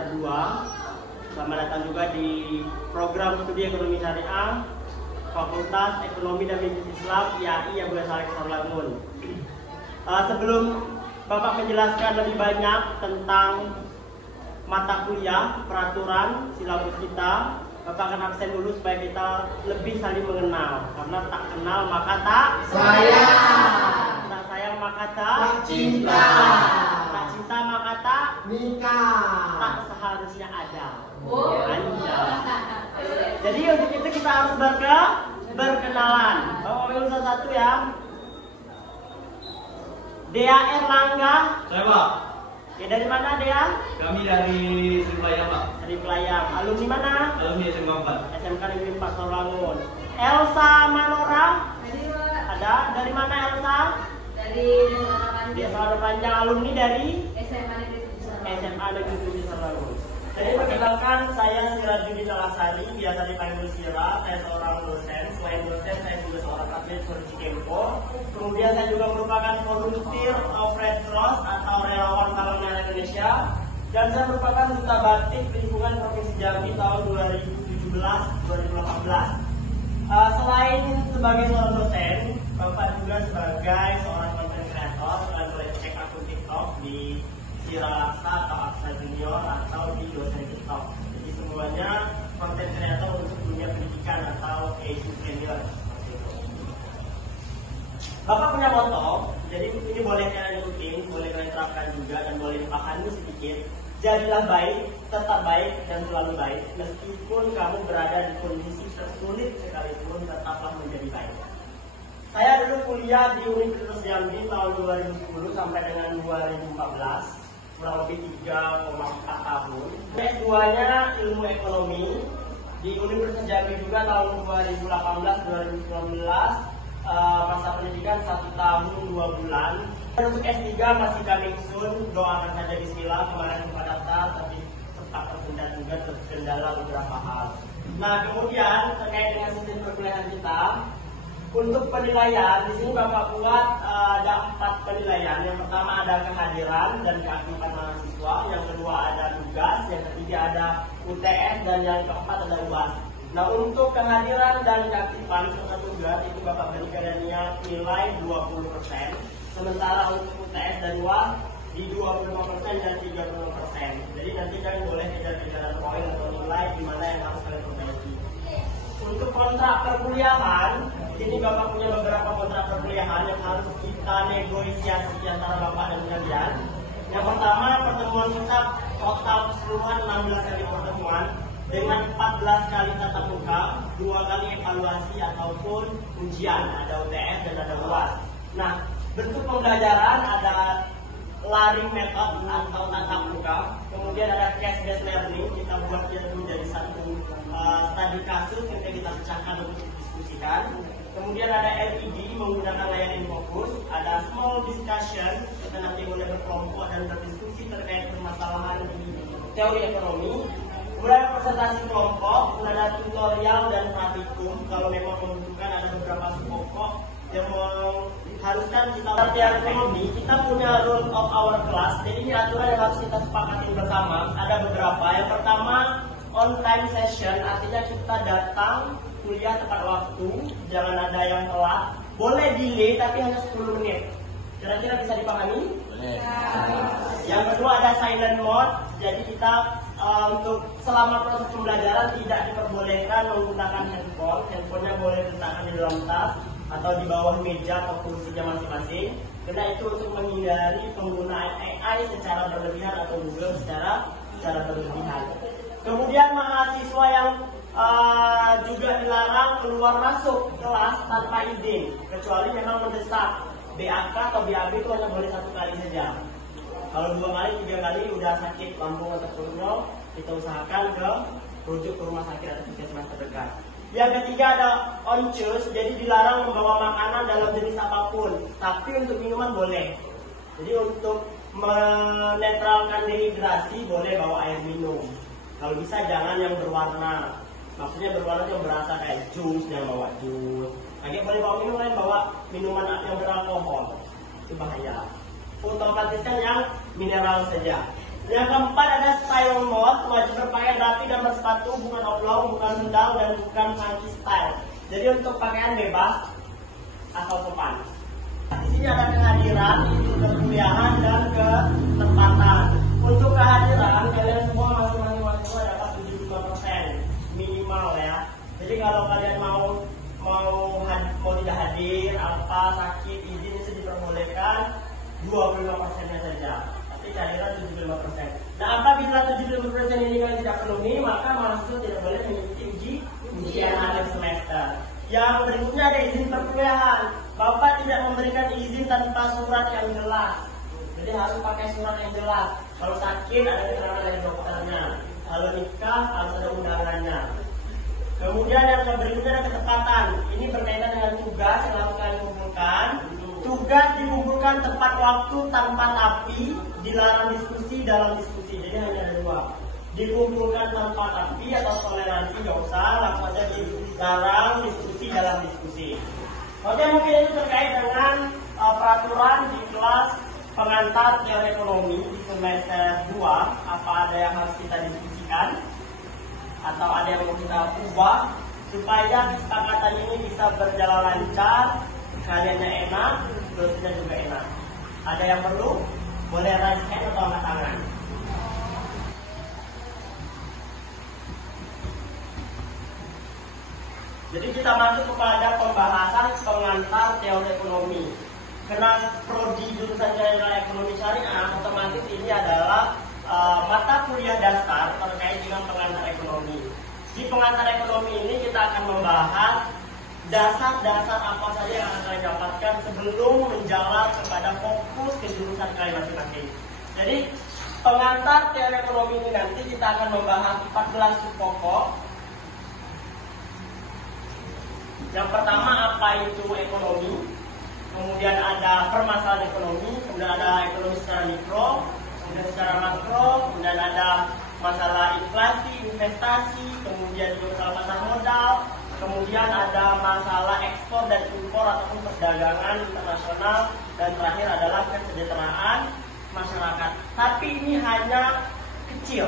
semester 2. Selamat datang juga di program studi ekonomi syariah Fakultas Ekonomi dan Bisnis Islam IAI Abdullah Saleh Sarlangun. Sebelum Bapak menjelaskan lebih banyak tentang mata kuliah, peraturan, silabus kita, Bapak akan absen dulu supaya kita lebih saling mengenal. Karena tak kenal maka tak sayang, tak sayang maka tak cinta, tak cinta maka tak nikah, tak seharusnya ada. Anjay. Jadi untuk itu kita harus berkenalan. Bapak ambil satu ya. Dea Erlangga. Saya Pak. Oke, dari mana Dea? Kami dari Sri Pelayang Pak. Dari Pelayang. Alumni mana? Alumni SMK 4. SMK Negeri 4 Sarlangun. Elsa Manora. Ada. Dari mana Elsa? Dari Desa Harapanjang. Alumni dari SMA Negeri 7 SMA Negeri 7 Sarlangun. Jadi perkenalkan, saya Sirajuddin Alasari, biasa dipanggil Sira. Saya seorang dosen. Selain dosen, saya juga seorang atlet Surji Kempo. Kemudian saya juga merupakan volunteer of Red Cross atau relawan Palang Merah Indonesia. Dan saya merupakan duta batik lingkungan Provinsi Jambi tahun 2017-2018. Selain sebagai seorang dosen, Bapak juga sebagai seorang content creator. Kalian boleh cek akun TikTok di Sira Laksa atau Aksa Junior atau di dosen TikTok. Jadi semuanya konten kreator untuk dunia pendidikan atau educator. Bapak punya moto, jadi ini boleh kalian ikutin, boleh kalian terapkan juga dan boleh dipahami sedikit. Jadilah baik, tetap baik dan selalu baik. Meskipun kamu berada di kondisi tersulit sekalipun, tetaplah menjadi baik. Saya dulu kuliah di Universitas Jambi tahun 2010 sampai dengan 2014. Kurang lebih 3,4 tahun. S2-nya ilmu ekonomi di Universitas Jambi juga tahun 2018-2019. Masa pendidikan 1 tahun 2 bulan. Dan untuk S3 masih coming soon. Doakan saja bismillah. Kemarin sempat daftar tapi sempat tersendat juga, terkendala beberapa hal. Nah kemudian terkait dengan sistem perkuliahan kita, untuk penilaian, di sini Bapak buat ada 4 penilaian. Yang pertama ada kehadiran dan keaktifan mahasiswa. Yang kedua ada tugas. Yang ketiga ada UTS. Dan yang keempat ada UAS. Nah untuk kehadiran dan keaktifan serta tugas itu Bapak berikan nilai 20%. Sementara untuk UTS dan UAS di 25% dan 30%. Jadi nanti kalian boleh kejar-kejaran poin atau nilai di mana yang harus kalian perbaiki. Untuk kontrak perkuliahan, di sini Bapak punya beberapa kontrak perkuliahan yang harus kita negosiasi antara Bapak dan kalian. Yang pertama, pertemuan kita total keseluruhan 16 kali pertemuan dengan 14 kali tatap muka, 2 kali evaluasi ataupun ujian, ada UTS dan ada UAS. Nah, bentuk pembelajaran ada learning method atau tatap muka, kemudian ada case based learning, kita buat dia menjadi satu studi kasus yang kita pecahkan untuk didiskusikan. Kemudian ada LED menggunakan layar infocus, ada small discussion, kita nanti boleh berkelompok dan berdiskusi terkait permasalahan di teori ekonomi. Kemudian presentasi kelompok, ada tutorial dan praktikum. Kalau memang membutuhkan ada beberapa pokok yang mengharuskan kita latihan ekonomi. Kita punya rule of our class, jadi ini aturan yang harus kita sepakati bersama. Ada beberapa. Yang pertama, on time session, artinya kita datang kuliah tepat waktu, jangan ada yang telat. Boleh delay tapi hanya 10 menit. Kira-kira bisa dipahami? Boleh. Yang kedua ada silent mode, jadi kita untuk selama proses pembelajaran tidak diperbolehkan menggunakan handphone. Handphonenya boleh diletakkan di dalam tas atau di bawah meja atau kursinya masing-masing. Karena itu untuk menghindari penggunaan AI secara berlebihan atau Google secara berlebihan. Kemudian mahasiswa yang juga dilarang keluar masuk kelas tanpa izin, kecuali memang mendesak. BAK atau BAB itu hanya boleh 1 kali saja. Kalau 2 kali, 3 kali udah sakit lambung atau kurno, kita usahakan rujuk ke rumah sakit atau puskesmas terdekat. Yang ketiga ada on choose, jadi dilarang membawa makanan dalam jenis apapun, tapi untuk minuman boleh. Jadi untuk menetralkan dehidrasi boleh bawa air minum. Kalau bisa jangan yang berwarna. Maksudnya berwarna yang berasa kayak jus, jangan bawa jus. Lagi boleh bawa minuman, bawa minuman yang beralkohol. Itu bahaya. Otomatis kan yang mineral saja. Yang keempat ada style mode, wajib berpakaian rapi dan bersepatu, bukan oblong, bukan sendal, dan bukan funky style. Jadi untuk pakaian bebas asal sopan. Di sini ada kehadiran, isu perkuliahan, dan ketepatan. Untuk kehadiran kalian semua masing-masing mahasiswa dapat 75% minimal ya. Jadi kalau kalian mau tidak hadir, apa sakit, izin itu diperbolehkan 25%-nya saja. Tapi kehadiran 75%. Nah, apabila 75% ini kalian tidak penuhi, maka mahasiswa tidak boleh mengikuti ujian akhir semester. Yang berikutnya ada izin perkuliahan. Bapak tidak memberikan izin tanpa surat yang jelas. Jadi harus pakai surat yang jelas. Kalau sakit ada keterangan dari dokternya. Kalau nikah harus ada undangannya. Kemudian yang berikutnya ada ketepatan. Ini berkaitan dengan tugas yang harus kalian kumpulkan. Tugas dikumpulkan tepat waktu tanpa tapi, dilarang diskusi dalam diskusi. Jadi hanya ada dua. Dikumpulkan tanpa tapi atau toleransi, nggak usah, langsung aja dilarang diskusi dalam diskusi. Oke, mungkin itu terkait dengan peraturan di kelas pengantar teori ekonomi di semester 2. Apa ada yang harus kita diskusikan atau ada yang mau kita ubah supaya kesepakatan ini bisa berjalan lancar, kaliannya enak, dosennya juga enak. Ada yang perlu? Boleh raise hand atau angkat tangan. Jadi kita masuk kepada pembahasan pengantar teori ekonomi. Karena prodi jurusan General Ekonomi Syariah, otomatis ini adalah mata kuliah dasar terkait dengan pengantar ekonomi. Di pengantar ekonomi ini kita akan membahas dasar-dasar apa saja yang akan kalian dapatkan sebelum menjalar kepada fokus ke jurusan kalian masing-masing. Jadi pengantar teori ekonomi ini nanti kita akan membahas 14 sub pokok. Yang pertama, apa itu ekonomi? Kemudian ada permasalahan ekonomi, kemudian ada ekonomi secara mikro, kemudian secara makro, kemudian ada masalah inflasi, investasi, kemudian juga masalah pasar modal, kemudian ada masalah ekspor dan impor ataupun perdagangan internasional, dan terakhir adalah kesejahteraan masyarakat. Tapi ini hanya kecil,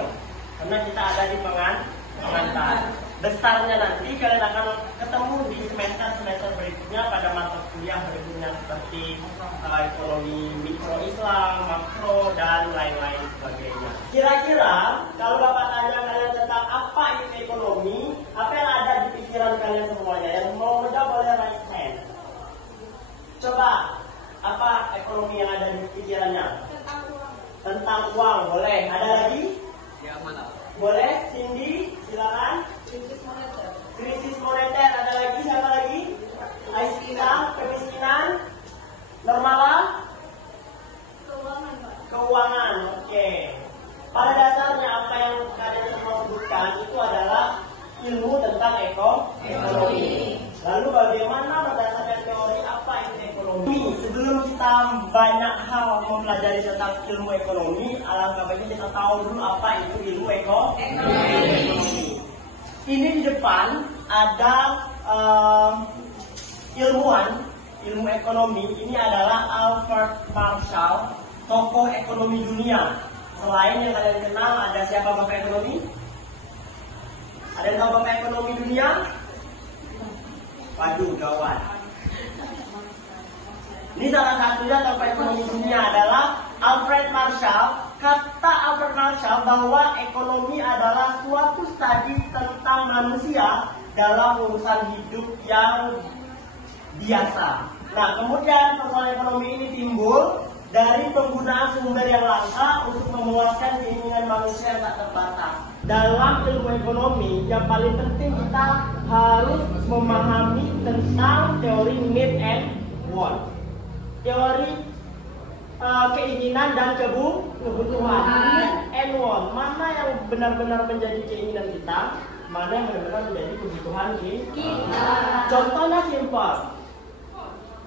karena kita ada di pengantar. Besarnya nanti kalian akan ketemu di semester berikutnya pada mata kuliah berikutnya seperti ekonomi mikro Islam, makro, dan lain-lain sebagainya. Kira-kira kalau Bapak tanya kalian tentang apa itu ekonomi, apa yang ada di pikiran kalian semuanya? Yang mau menjawab boleh raise hand. Coba, apa ekonomi yang ada di pikirannya? Tentang uang, boleh. Ada lagi? Ya, mana? Boleh, Cindy, silakan. Krisis moneter, ada lagi? Siapa lagi? Aisyah, kemiskinan, normalah, keuangan. Oke. Pada dasarnya apa yang kalian semua sebutkan itu adalah ilmu tentang ekonomi. Lalu bagaimana berdasarkan teori apa itu ekonomi? Sebelum kita banyak hal mempelajari tentang ilmu ekonomi, alangkah baiknya kita tahu dulu apa itu ilmu ekonomi. Ini di depan ada ilmu ekonomi. Ini adalah Albert Marshall, tokoh ekonomi dunia. Selain yang kalian kenal, ada siapa bapak ekonomi? Ada yang tahu bapak ekonomi dunia? Waduh, gawat. Ini salah satunya tokoh ekonomi dunia adalah Albert Marshall. Kata Albert Marshall bahwa ekonomi adalah suatu studi tentang manusia dalam urusan hidup yang biasa. Nah, kemudian persoalan ekonomi ini timbul dari penggunaan sumber yang langka untuk memuaskan keinginan manusia yang tak terbatas. Dalam ilmu ekonomi, yang paling penting kita harus memahami tentang teori need and want. Teori keinginan dan kebutuhan. Need and want. Mana yang benar-benar menjadi keinginan kita, mana yang benar-benar menjadi kebutuhan kita. Contohnya simpel.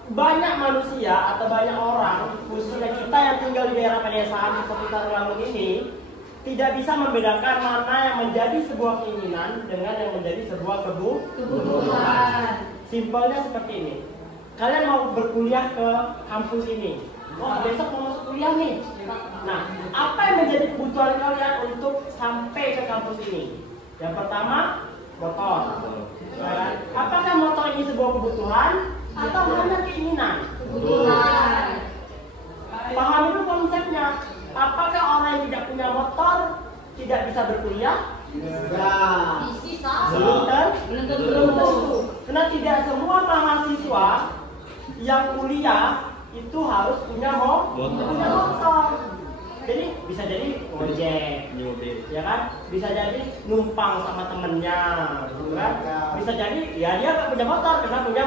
Banyak manusia atau banyak orang, khususnya kita yang tinggal di daerah pedesaan seperti Tarungangun ini, tidak bisa membedakan mana yang menjadi sebuah keinginan dengan yang menjadi sebuah kebutuhan. Simpelnya seperti ini. kalian mau berkuliah ke kampus ini. Oh, besok mau masuk kuliah nih. Nah, apa yang menjadi kebutuhan kalian untuk sampai ke kampus ini? Yang pertama, motor. Apakah motor ini sebuah kebutuhan atau hanya keinginan? Kebutuhan. Pahami dulu konsepnya. Apakah orang yang tidak punya motor tidak bisa berkuliah? Bisa. Belum tentu. Karena tidak semua mahasiswa yang kuliah itu harus punya motor. Jadi bisa jadi ojek, ya kan? Bisa jadi numpang sama temennya, gitu kan? Bisa jadi ya dia nggak punya motor karena punya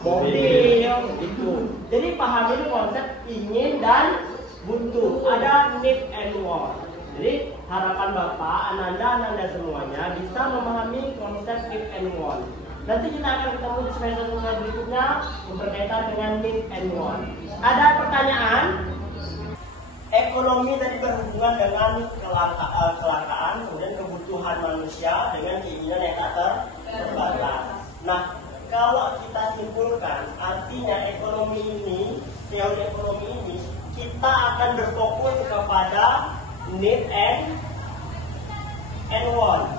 mobil, gitu. Jadi pahami konsep ingin dan butuh. Ada need and want. Jadi harapan Bapak, Ananda semuanya bisa memahami konsep need and want. Nanti kita akan ketemu di semester berikutnya berkaitan dengan need and want. Ada pertanyaan? Ekonomi tadi berhubungan dengan kelangkaan, kemudian kebutuhan manusia dengan keinginan yang tak terbatas. Nah, kalau kita simpulkan, artinya ekonomi ini, teori ekonomi ini, kita akan berfokus kepada need and want.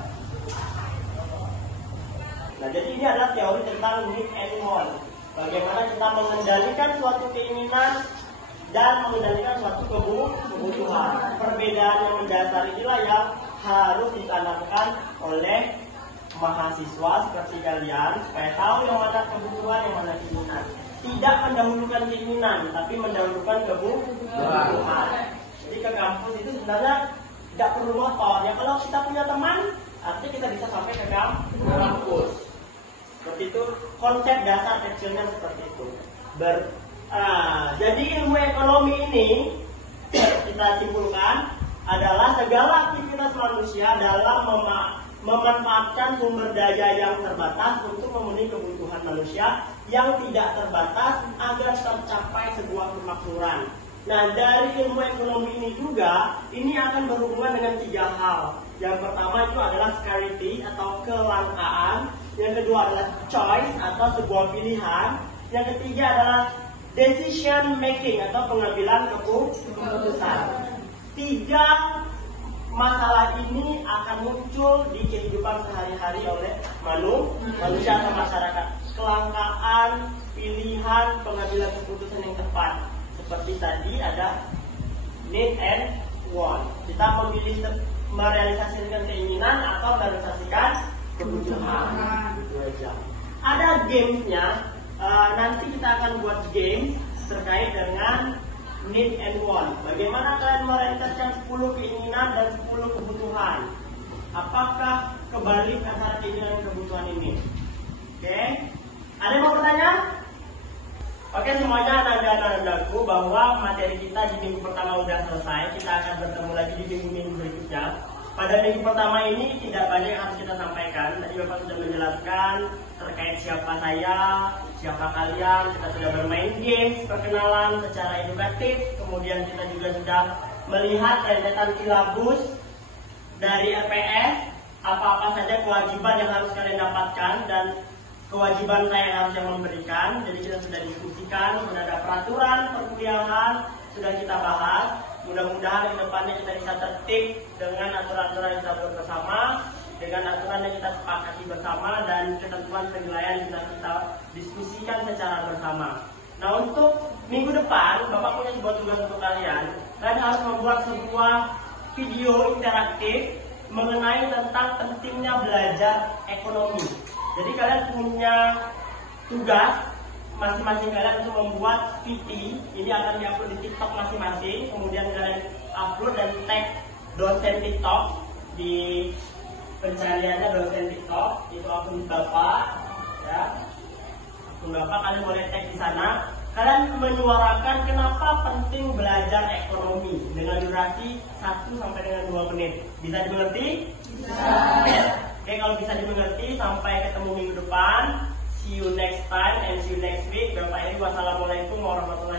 Nah, jadi ini adalah teori tentang need and want. Bagaimana kita mengendalikan suatu keinginan dan mengendalikan suatu kebutuhan. Perbedaan yang mendasar inilah yang harus ditanamkan oleh mahasiswa seperti kalian supaya tahu yang mana kebutuhan, yang mana keinginan. Tidak mendahulukan keinginan, tapi mendahulukan kebutuhan. Jadi ke kampus itu sebenarnya tidak perlu motor. Ya kalau kita punya teman, artinya kita bisa sampai ke kampus. Seperti itu konsep dasar kecilnya seperti itu. Jadi ilmu ekonomi ini kita simpulkan adalah segala aktivitas manusia dalam memanfaatkan sumber daya yang terbatas untuk memenuhi kebutuhan manusia yang tidak terbatas agar tercapai sebuah kemakmuran. Nah, dari ilmu ekonomi ini juga ini akan berhubungan dengan 3 hal. Yang pertama itu adalah scarcity atau kelangkaan, yang kedua adalah choice atau sebuah pilihan, yang ketiga adalah decision making atau pengambilan keputusan. 3 masalah ini akan muncul di kehidupan sehari-hari oleh manusia atau masyarakat. Kelangkaan, pilihan, pengambilan keputusan yang tepat. Seperti tadi ada need and want. Kita memilih merealisasikan keinginan atau merealisasikan kebutuhan. Itu aja. Ada gamesnya. Nanti kita akan buat games terkait dengan need and want. Bagaimana kalian merealisasikan 10 keinginan dan 10 kebutuhan? Apakah kebalik antara keinginan dan kebutuhan ini? Oke. Ada yang mau bertanya? Oke, semuanya Ananda-anandaku bahwa materi kita di minggu pertama sudah selesai. Kita akan bertemu lagi di minggu-minggu berikutnya. Pada minggu pertama ini tidak banyak yang harus kita sampaikan. Tadi Bapak sudah menjelaskan terkait siapa saya, siapa kalian. Kita sudah bermain games, perkenalan secara edukatif. Kemudian kita juga sudah melihat rentetan silabus dari RPS. Apa-apa saja kewajiban yang harus kalian dapatkan dan kewajiban saya yang harus yang memberikan. Jadi kita sudah diskusikan, sudah ada peraturan perkuliahan, sudah kita bahas. Mudah-mudahan ke depannya kita bisa tertib dengan aturan-aturan yang kita buat bersama, dengan aturan yang kita sepakati bersama, dan ketentuan penilaian yang sudah kita diskusikan secara bersama. Nah, untuk minggu depan, Bapak punya sebuah tugas untuk kalian. Kalian harus membuat sebuah video interaktif mengenai tentang pentingnya belajar ekonomi. Jadi kalian punya tugas masing-masing kalian untuk membuat VT. Ini akan diupload di TikTok masing-masing. Kemudian kalian upload dan tag dosen TikTok di pencariannya dosen TikTok. Itu akun Bapak, ya. Akun Bapak kalian boleh tag di sana. Kalian menyuarakan kenapa penting belajar ekonomi dengan durasi 1 sampai dengan 2 menit. Bisa dimengerti? Bisa. Oke, kalau bisa dimengerti, sampai ketemu minggu depan. See you next time and see you next week. Bapak Ibu, wassalamualaikum warahmatullahi wabarakatuh.